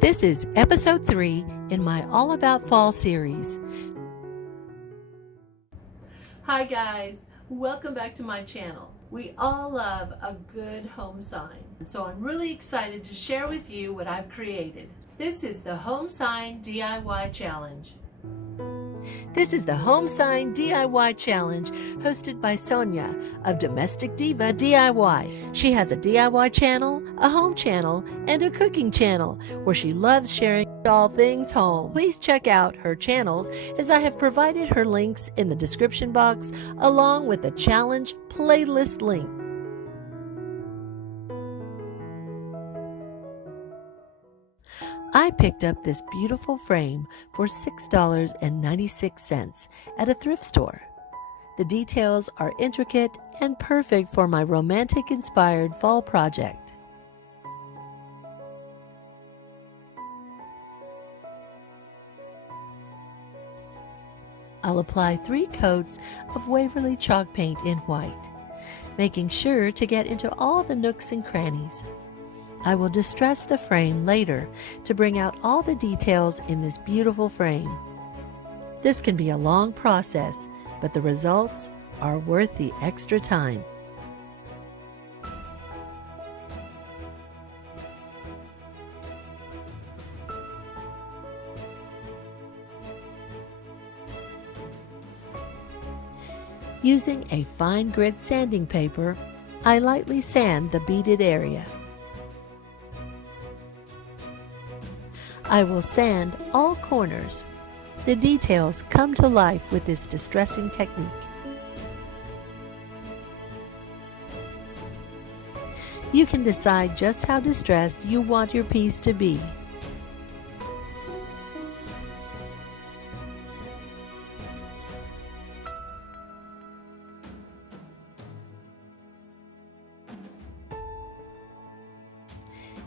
This is episode 3 in my All About Fall series. Hi guys, welcome back to my channel. We all love a good home sign, so I'm really excited to share with you what I've created. This is the Home Sign DIY Challenge. This is the Home Sign DIY Challenge hosted by Sonia of Domestic Diva DIY. She has a DIY channel, a home channel, and a cooking channel where she loves sharing all things home. Please check out her channels as I have provided her links in the description box along with the challenge playlist link. I picked up this beautiful frame for $6.96 at a thrift store. The details are intricate and perfect for my romantic-inspired fall project. I'll apply 3 coats of Waverly chalk paint in white, making sure to get into all the nooks and crannies. I will distress the frame later to bring out all the details in this beautiful frame. This can be a long process, but the results are worth the extra time. Using a fine grit sanding paper, I lightly sand the beaded area. I will sand all corners. The details come to life with this distressing technique. You can decide just how distressed you want your piece to be.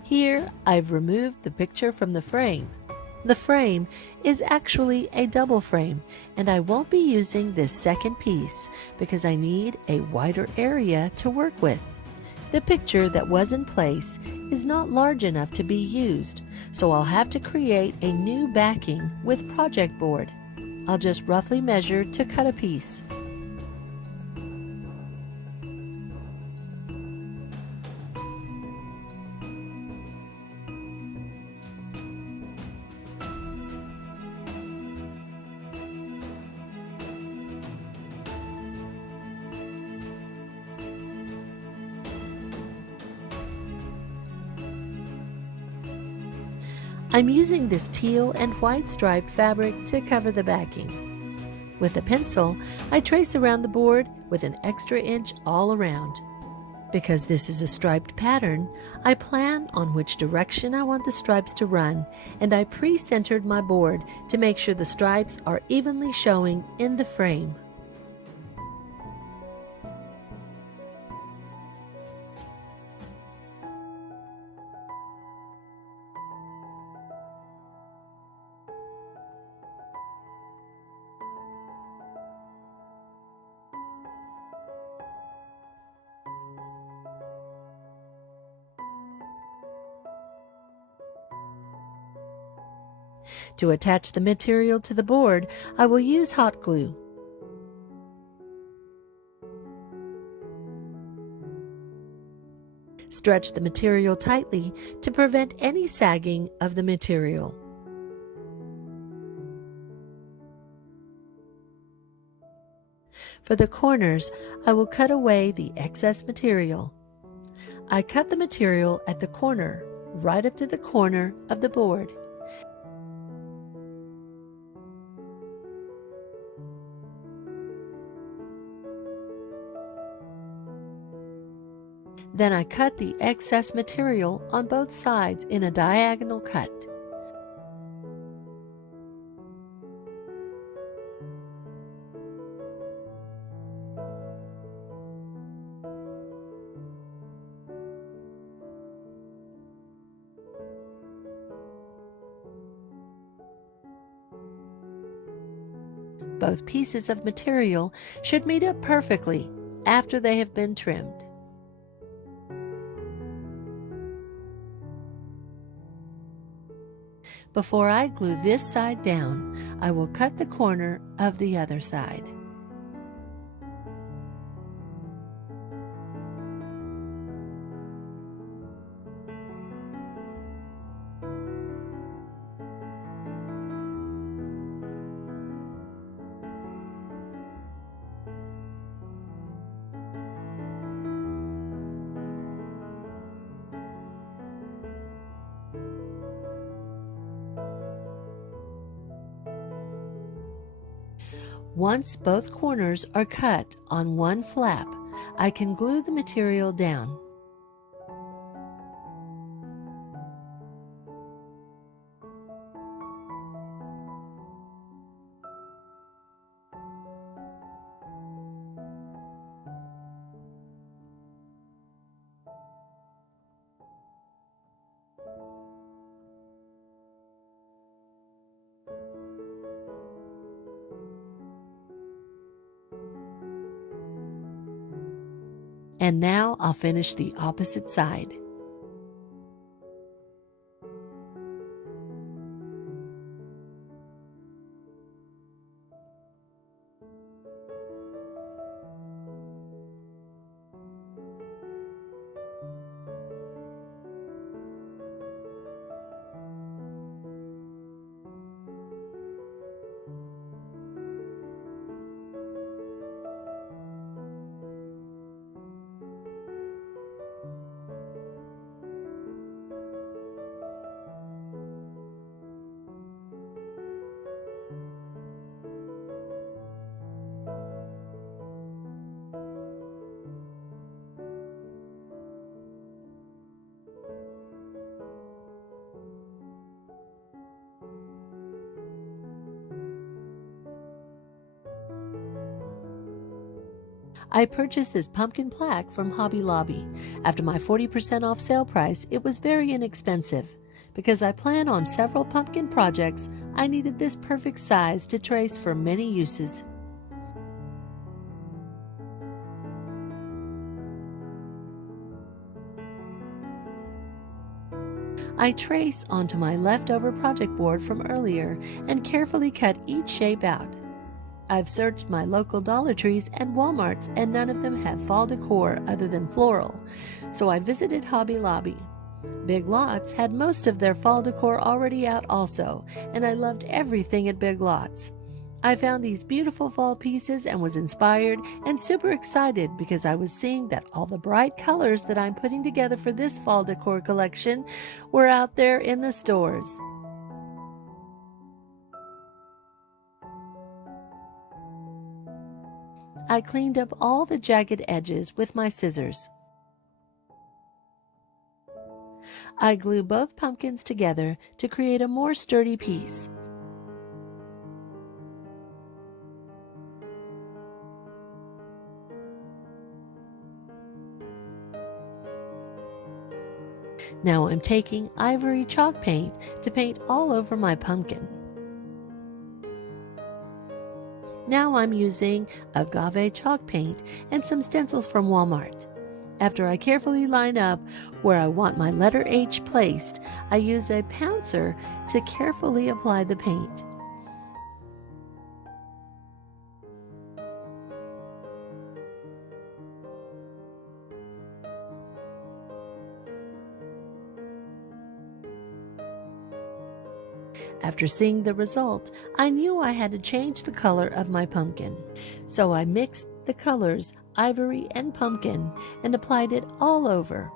Here, I've removed the picture from the frame. The frame is actually a double frame, and I won't be using this second piece because I need a wider area to work with. The picture that was in place is not large enough to be used, so I'll have to create a new backing with project board. I'll just roughly measure to cut a piece. I'm using this teal and white striped fabric to cover the backing. With a pencil, I trace around the board with an extra inch all around. Because this is a striped pattern, I plan on which direction I want the stripes to run, and I pre-centered my board to make sure the stripes are evenly showing in the frame. To attach the material to the board, I will use hot glue. Stretch the material tightly to prevent any sagging of the material. For the corners, I will cut away the excess material. I cut the material at the corner, right up to the corner of the board. Then I cut the excess material on both sides in a diagonal cut. Both pieces of material should meet up perfectly after they have been trimmed. Before I glue this side down, I will cut the corner of the other side. Once both corners are cut on one flap, I can glue the material down. And now I'll finish the opposite side. I purchased this pumpkin plaque from Hobby Lobby. After my 40% off sale price, it was very inexpensive. Because I plan on several pumpkin projects, I needed this perfect size to trace for many uses. I trace onto my leftover project board from earlier and carefully cut each shape out. I've searched my local Dollar Trees and Walmarts, and none of them have fall decor other than floral, so I visited Hobby Lobby. Big Lots had most of their fall decor already out also, and I loved everything at Big Lots. I found these beautiful fall pieces and was inspired and super excited because I was seeing that all the bright colors that I'm putting together for this fall decor collection were out there in the stores. I cleaned up all the jagged edges with my scissors. I glue both pumpkins together to create a more sturdy piece. Now I'm taking ivory chalk paint to paint all over my pumpkin. Now I'm using agave chalk paint and some stencils from Walmart. After I carefully line up where I want my letter H placed, I use a pouncer to carefully apply the paint. After seeing the result, I knew I had to change the color of my pumpkin. So I mixed the colors ivory and pumpkin and applied it all over.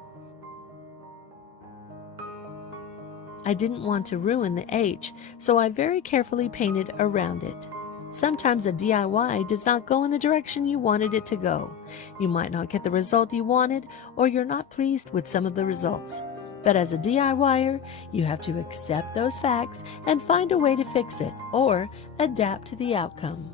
I didn't want to ruin the H, so I very carefully painted around it. Sometimes a DIY does not go in the direction you wanted it to go. You might not get the result you wanted, or you're not pleased with some of the results. But as a DIYer, you have to accept those facts and find a way to fix it or adapt to the outcome.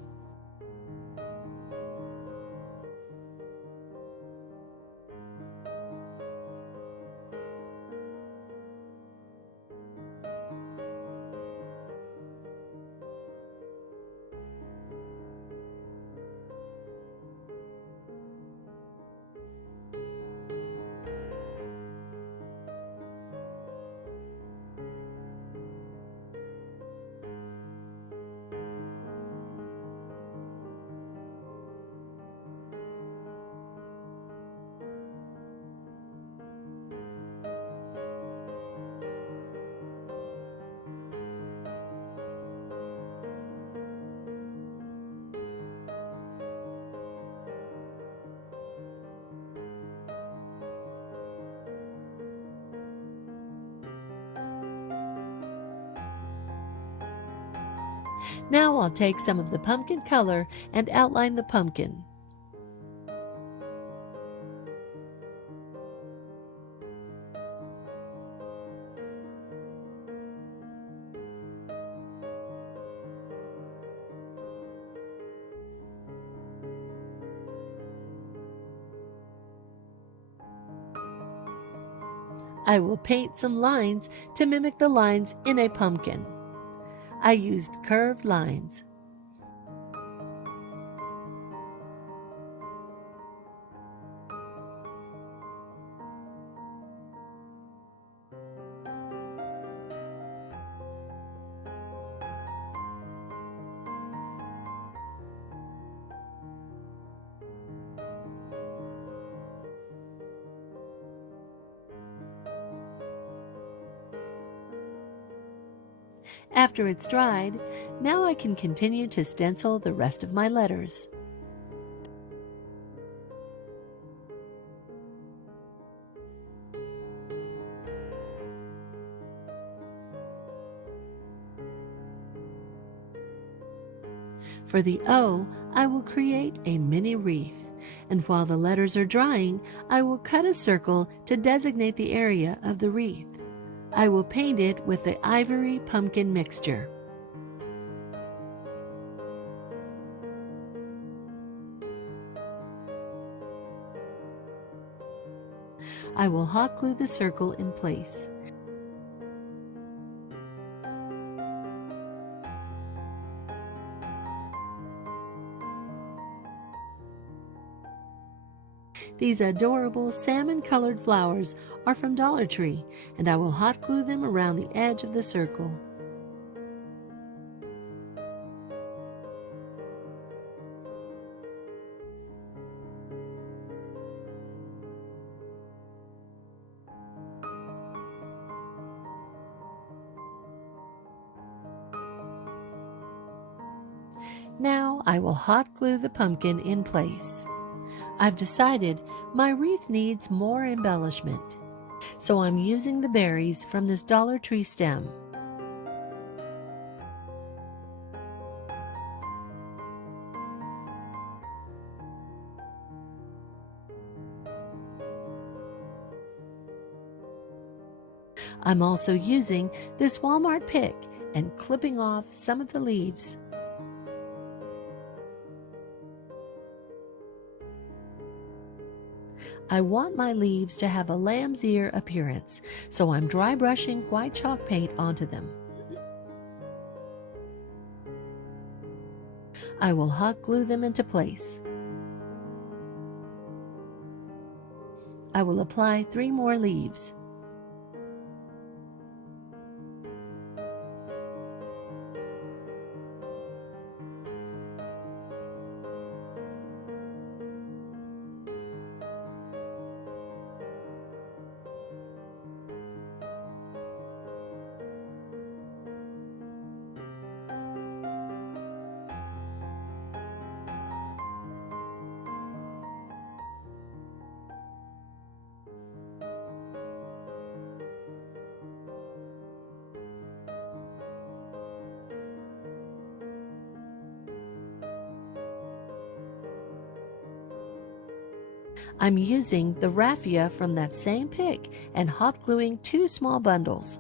Now I'll take some of the pumpkin color and outline the pumpkin. I will paint some lines to mimic the lines in a pumpkin. I used curved lines. After it's dried, now I can continue to stencil the rest of my letters. For the O, I will create a mini wreath, and while the letters are drying, I will cut a circle to designate the area of the wreath. I will paint it with the ivory pumpkin mixture. I will hot glue the circle in place. These adorable salmon-colored flowers are from Dollar Tree, and I will hot glue them around the edge of the circle. Now I will hot glue the pumpkin in place. I've decided my wreath needs more embellishment, so I'm using the berries from this Dollar Tree stem. I'm also using this Walmart pick and clipping off some of the leaves. I want my leaves to have a lamb's ear appearance, so I'm dry brushing white chalk paint onto them. I will hot glue them into place. I will apply 3 more leaves. I'm using the raffia from that same pick and hot gluing 2 small bundles.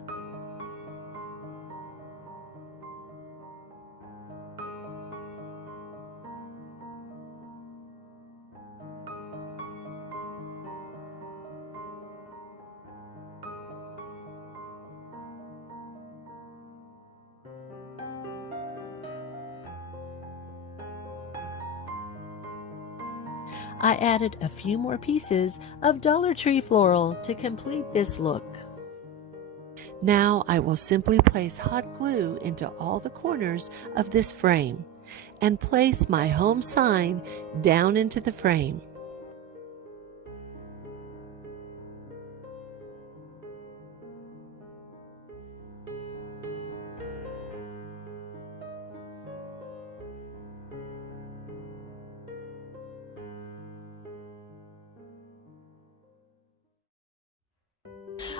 I added a few more pieces of Dollar Tree floral to complete this look. Now I will simply place hot glue into all the corners of this frame and place my home sign down into the frame.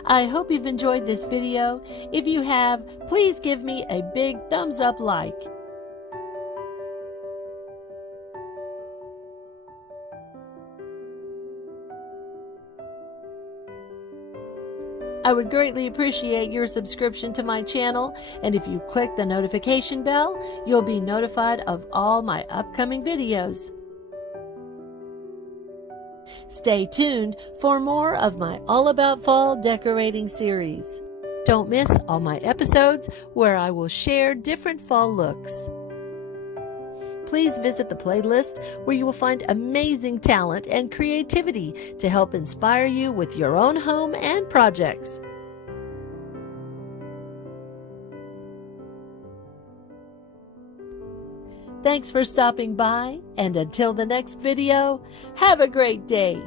I hope you've enjoyed this video. If you have, please give me a big thumbs up like. I would greatly appreciate your subscription to my channel, and if you click the notification bell, you'll be notified of all my upcoming videos. Stay tuned for more of my All About Fall decorating series. Don't miss all my episodes where I will share different fall looks. Please visit the playlist where you will find amazing talent and creativity to help inspire you with your own home and projects. Thanks for stopping by, and until the next video, have a great day.